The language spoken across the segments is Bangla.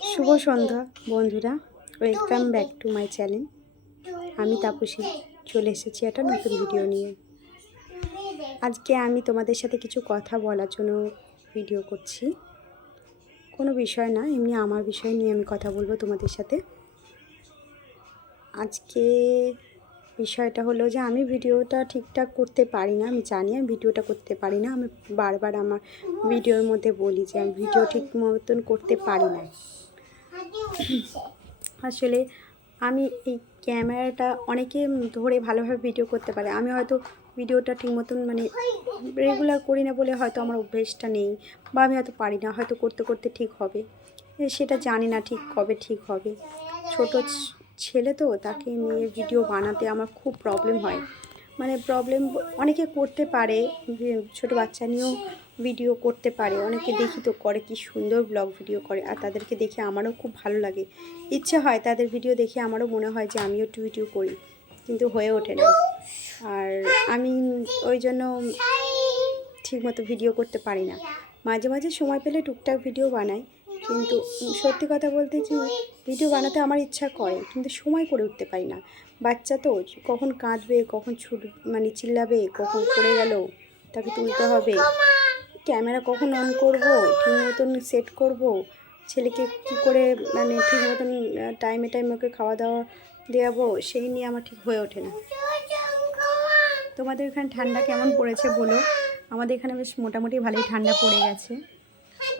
শুভ সন্ধ্যা বন্ধুরা, welcome back to my channel. আমি তাপসী চলে এসেছি একটা নতুন ভিডিও নিয়ে। আজকে আমি তোমাদের সাথে কিছু কথা বলার জন্য ভিডিও করছি। কোনো বিষয় না, এমনি আমার বিষয় নিয়ে আমি কথা বলবো তোমাদের সাথে। আজকে বিষয়টা হলো যে আমি ভিডিওটা ঠিকঠাক করতে পারি না। আমি জানি আমি ভিডিওটা করতে পারি না। আমি বারবার আমার ভিডিওর মধ্যে বলি যে আমি ভিডিও ঠিক মতন করতে পারি না। আসলে আমি এই ক্যামেরাটা অনেকে ধরে ভালোভাবে ভিডিও করতে পারে, আমি হয়তো ভিডিওটা ঠিক মতন রেগুলার করি না বলে হয়তো আমার অভ্যেসটা নেই, বা আমি হয়তো পারি না, হয়তো করতে করতে ঠিক হবে, সেটা জানি না ঠিক কবে ঠিক হবে। ছোট ছেলে তো, তাকে নিয়ে ভিডিও বানাতে আমার খুব প্রবলেম হয়। প্রবলেম অনেকে করতে পারে, ছোট বাচ্চা নিয়েও ভিডিও করতে পারে, অনেকে দেখি তো করে, কি সুন্দর ব্লগ ভিডিও করে, আর তাদেরকে দেখে আমারও খুব ভালো লাগে, ইচ্ছে হয় তাদের ভিডিও দেখে আমারও মনে হয় যে আমিও একটু ভিডিও করি, কিন্তু হয়ে ওঠে না। আর আমি ওই জন্য ঠিকমতো ভিডিও করতে পারি না। মাঝে মাঝে সময় পেলে টুকটাক ভিডিও বানাই, কিন্তু সত্যি কথা বলতে কি, ভিডিও বানাতে আমার ইচ্ছা করে, কিন্তু সময় করে উঠতে পারি না। বাচ্চা তো, কখন কাঁদবে, কখন চিল্লাবে, কখন পড়ে গেল তাকে তুলতে হবে, ক্যামেরা কখন অন করব, ঠিক মতন সেট করব, ছেলেকে কী করে ঠিক মতন টাইমে ওকে খাওয়া দাওয়া দেওয়াবো, সেই নিয়ে আমার ঠিক হয়ে ওঠে না। তোমাদের এখানে ঠান্ডা কেমন পড়েছে বলো? আমাদের এখানে বেশ মোটামুটি ভালোই ঠান্ডা পড়ে গেছে।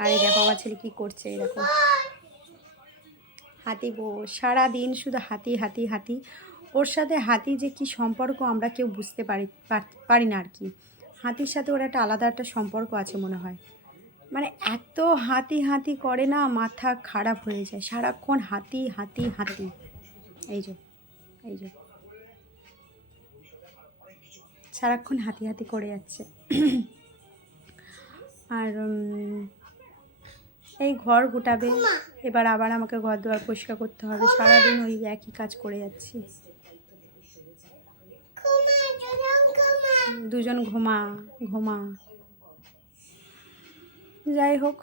আর এই দেখো আমার ছেলে কী করছে, এই দেখো হাতি সারাদিন শুধু হাতি হাতি হাতি। ওর সাথে হাতি যে কি সম্পর্ক আমরা কেউ বুঝতে পারি না আর কি। হাতির সাথে ওর একটা আলাদা একটা সম্পর্ক আছে মনে হয়। এত হাতি হাতি করে না, মাথা খারাপ হয়ে যায়, সারাক্ষণ হাতি হাতি হাতি। এই যে সারাক্ষণ হাতি হাতি করে যাচ্ছে। আর এই ঘর গোটাবে, এবার আবার আমাকে ঘর দুয়ার পরিষ্কার করতে হবে, সারাদিন ওই একই কাজ করে যাচ্ছি। দুজন ঘুমা। যাই হোক,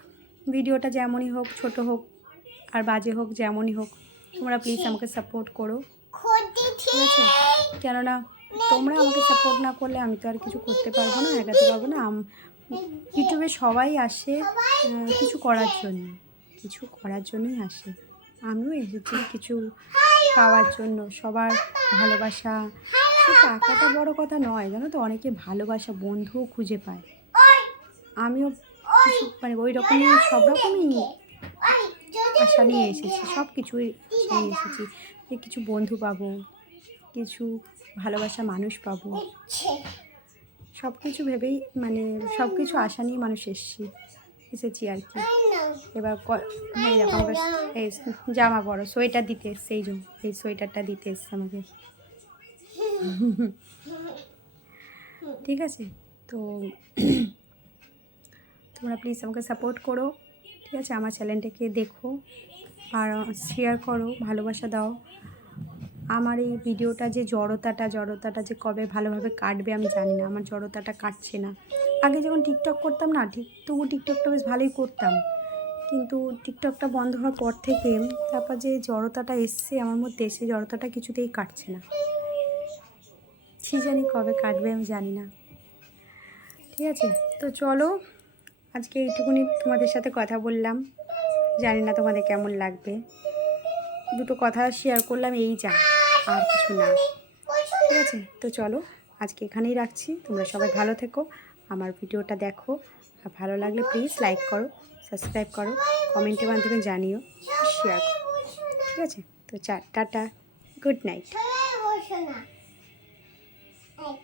ভিডিওটা যেমনই হোক, ছোট হোক আর বাজে হোক, যেমনই হোক, তোমরা প্লিজ আমাকে সাপোর্ট করো, ঠিক আছে? কেননা তোমরা আমাকে সাপোর্ট না করলে আমি তো আর কিছু করতে পারবো না, এগাতে পারবো না। ইউটিউবে সবাই আসে কিছু করার জন্যই আসে। আমিও এসেছি কিছু পাওয়ার জন্য, সবার ভালোবাসা। টাকাটা বড় কথা নয়, জানো তো, অনেকে ভালোবাসা বন্ধুও খুঁজে পায়। আমিও কিছু ওই রকমই, সব রকমই আশা নিয়ে এসেছি, সব কিছুই আশা নিয়ে এসেছি যে কিছু বন্ধু পাবো, কিছু ভালোবাসা মানুষ পাবো, সব কিছু ভেবেই সব কিছু আশা নিয়ে মানুষ এসেছি আর কি। এবার এইরকম এই জামা পরো, সোয়েটার দিতে এসছে, এই সোয়েটারটা দিতে এসছে আমাকে, ঠিক আছে? তো তোমরা প্লিজ আমাকে সাপোর্ট করো, ঠিক আছে? আমার চ্যানেলটাকে দেখো আর শেয়ার করো, ভালোবাসা দাও। আমার এই ভিডিওটা যে জড়তাটা যে কবে ভালোভাবে কাটবে আমি জানি না। আমার জড়তাটা কাটছে না। আগে যখন টিকটক করতাম না, তবু টিকটকটা বেশ ভালোই করতাম, কিন্তু টিকটকটা বন্ধ হওয়ার পর থেকে তারপর যে জড়তাটা এসছে আমার মধ্যে, সেই জড়তাটা কিছুতেই কাটছে না। কী জানি কবে কাটবে আমি জানি না, ঠিক আছে? তো চলো, আজকে এইটুকুনি তোমাদের সাথে কথা বললাম, জানি না তোমাদের কেমন লাগবে। দুটো কথা শেয়ার করলাম, এই যা, আর কিছু না, ঠিক আছে? তো চলো, আজকে এখানেই রাখছি। তোমরা সবাই ভালো থেকো, আমার ভিডিওটা দেখো, আর ভালো লাগলে প্লিজ লাইক করো, সাবস্ক্রাইব করো, কমেন্টের মাধ্যমে জানিও, শেয়ার করো, ঠিক আছে? তো টাটা, গুড নাইট।